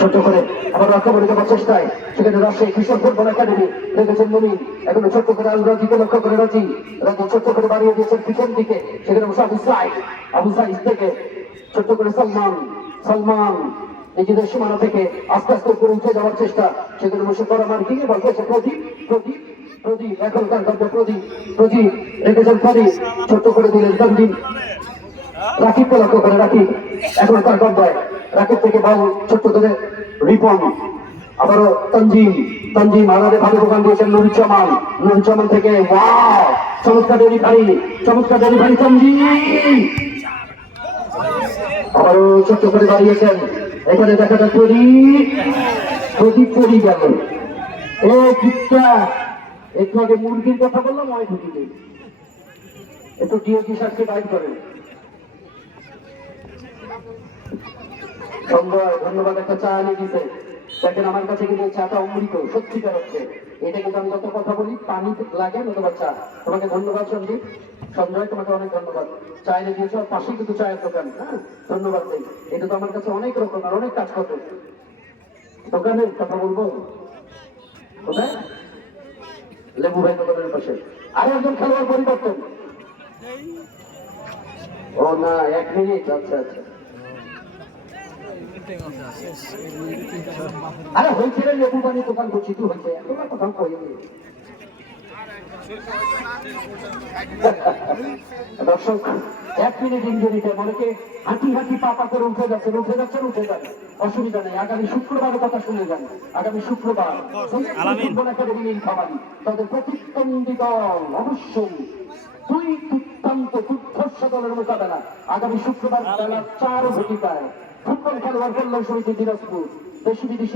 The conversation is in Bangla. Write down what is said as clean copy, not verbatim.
ছোট করে আবার আক্রমণে যাওয়ার চেষ্টায় সেখানে রাজশাহী কিশোর ফুটবল একাডেমি রেখেছেন মুমিন। এখন ছোট্ট করে আল রাজিকে লক্ষ্য করে রাজি ছোট্ট করে বাড়িয়ে দিয়েছেন পিছন দিকে, সেখানে আবু সাইদ থেকে ছোট্ট করে সালমান নিজেদের সীমানা থেকে আস্তে আস্তে উপরে উঠে যাওয়ার চেষ্টা, সেখানে বসে করা মার্কিংয়ে বলছে প্রদীপ এখনকার গল্প প্রদীপ রেখেছেন প্রদীপ ছোট্ট করে দিলেন তানজিম। রাকিবকে লক্ষ্য করে রাকিব এখনকার গল্পায় রাকিব থেকে বল ছোট্ট করে রিপন, আবারও তানজিম আলাদা ভালো দোকান দিয়েছেন নুরুজ্জামান থেকে চমৎকার ডেলিভারি তানজিম আবারও ছোট্ট করে দাঁড়িয়েছেন। এখানে দেখা যাক প্রদীপ চলি গেল। একটু আগে মুরগির কথা বললাম, ওই ঢুকিয়ে একটু ডিওজি সাহেবকে বাইর করেন। ধন্যবাদ। একটা চা এনে দিতে দেখেন, আমার কাছে কিন্তু এই চাটা অমৃত সত্যিকার অর্থে। এটা কিন্তু আমি যত কথা বলি পানি লাগে নতুবা চা। তোমাকে ধন্যবাদ সঞ্জয়, তোমাকে অনেক ধন্যবাদ। চা এনে দিয়েছ, পাশেই কিন্তু চায়ের দোকান। হ্যাঁ, ধন্যবাদ দেই। এটা তো আমার কাছে অনেক রকম আর অনেক কাজ করতে দোকানের কথা বলবো কোথায়, লেবু ভাই দোকানের পাশে। আর একজন খেলোয়াড় পরিবর্তন। ও না, 1 মিনিট। আচ্ছা আরে হয়েছিল লেবু পানি দোকান করছি, তুই হয়েছে এত কথা কই। দর্শক 1 মিনিট ইঞ্জুরিতে অনেকে হাঁটি পাপা করে উঠে যাচ্ছেন, অসুবিধা নেই। আগামী শুক্রবারের কথা শুনে যান। আগামী শুক্রবার ফুটবল একাডেমি নীলফামারী তাদের প্রতিদ্বন্দ্বী দল অবশ্যই দুই দুর্দান্ত দুর্ধর্ষ দলের মোকাবেলা আগামী শুক্রবার বেলা 4 ঘটিকায় ফুটবল খেলোয়াড় কল্যাণ সমিতি দিনাজপুর দেশি বিদেশি